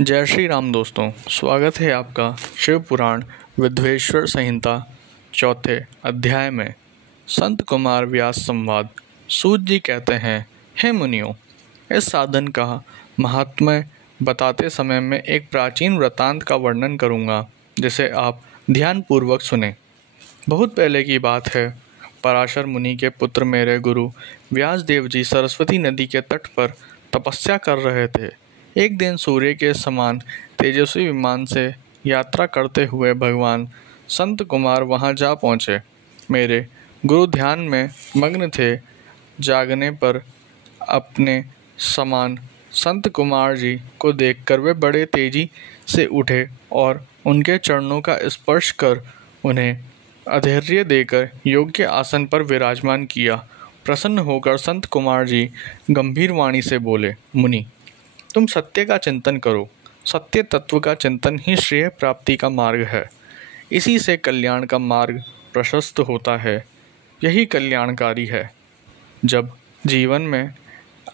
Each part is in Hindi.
जय श्री राम दोस्तों, स्वागत है आपका शिव पुराण विद्वेश्वर संहिता चौथे अध्याय में। संत कुमार व्यास संवाद। सूत जी कहते हैं, हे मुनियों, इस साधन का महात्म्य बताते समय मैं एक प्राचीन वृत्तांत का वर्णन करूंगा, जिसे आप ध्यानपूर्वक सुने। बहुत पहले की बात है। पराशर मुनि के पुत्र मेरे गुरु व्यासदेव जी सरस्वती नदी के तट पर तपस्या कर रहे थे। एक दिन सूर्य के समान तेजस्वी विमान से यात्रा करते हुए भगवान संत कुमार वहां जा पहुँचे। मेरे गुरु ध्यान में मग्न थे। जागने पर अपने समान संत कुमार जी को देखकर वे बड़े तेजी से उठे और उनके चरणों का स्पर्श कर उन्हें अधैर्य देकर योग्य आसन पर विराजमान किया। प्रसन्न होकर संत कुमार जी गंभीर वाणी से बोले, मुनि, तुम सत्य का चिंतन करो। सत्य तत्व का चिंतन ही श्रेय प्राप्ति का मार्ग है। इसी से कल्याण का मार्ग प्रशस्त होता है। यही कल्याणकारी है। जब जीवन में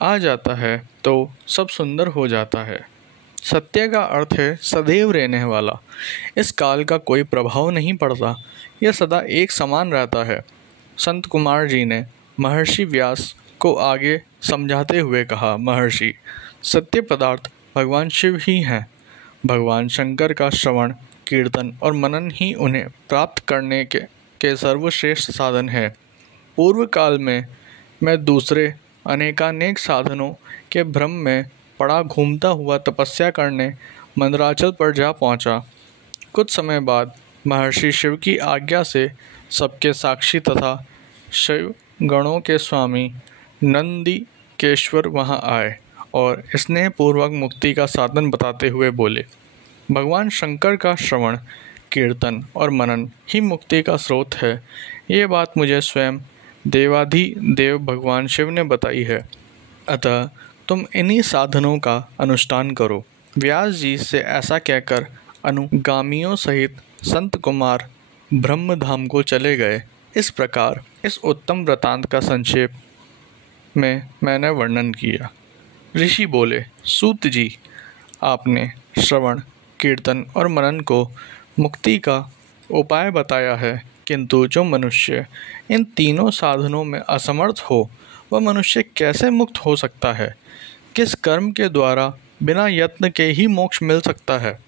आ जाता है तो सब सुंदर हो जाता है। सत्य का अर्थ है सदैव रहने वाला। इस काल का कोई प्रभाव नहीं पड़ता। यह सदा एक समान रहता है। संत कुमार जी ने महर्षि व्यास को आगे समझाते हुए कहा, महर्षि, सत्य पदार्थ भगवान शिव ही हैं। भगवान शंकर का श्रवण, कीर्तन और मनन ही उन्हें प्राप्त करने के सर्वश्रेष्ठ साधन है। पूर्व काल में मैं दूसरे अनेकानेक साधनों के भ्रम में पड़ा घूमता हुआ तपस्या करने मंदराचल पर जा पहुंचा। कुछ समय बाद महर्षि शिव की आज्ञा से सबके साक्षी तथा शिव गणों के स्वामी नंदिकेश्वर वहां आए और स्नेहपूर्वक मुक्ति का साधन बताते हुए बोले, भगवान शंकर का श्रवण, कीर्तन और मनन ही मुक्ति का स्रोत है। ये बात मुझे स्वयं देवाधिदेव भगवान शिव ने बताई है। अतः तुम इन्हीं साधनों का अनुष्ठान करो। व्यास जी से ऐसा कहकर अनुगामियों सहित संत कुमार ब्रह्मधाम को चले गए। इस प्रकार इस उत्तम वृत्तांत का संक्षेप में मैंने वर्णन किया। ऋषि बोले, सूत जी, आपने श्रवण, कीर्तन और मनन को मुक्ति का उपाय बताया है, किंतु जो मनुष्य इन तीनों साधनों में असमर्थ हो, वह मनुष्य कैसे मुक्त हो सकता है? किस कर्म के द्वारा बिना यत्न के ही मोक्ष मिल सकता है?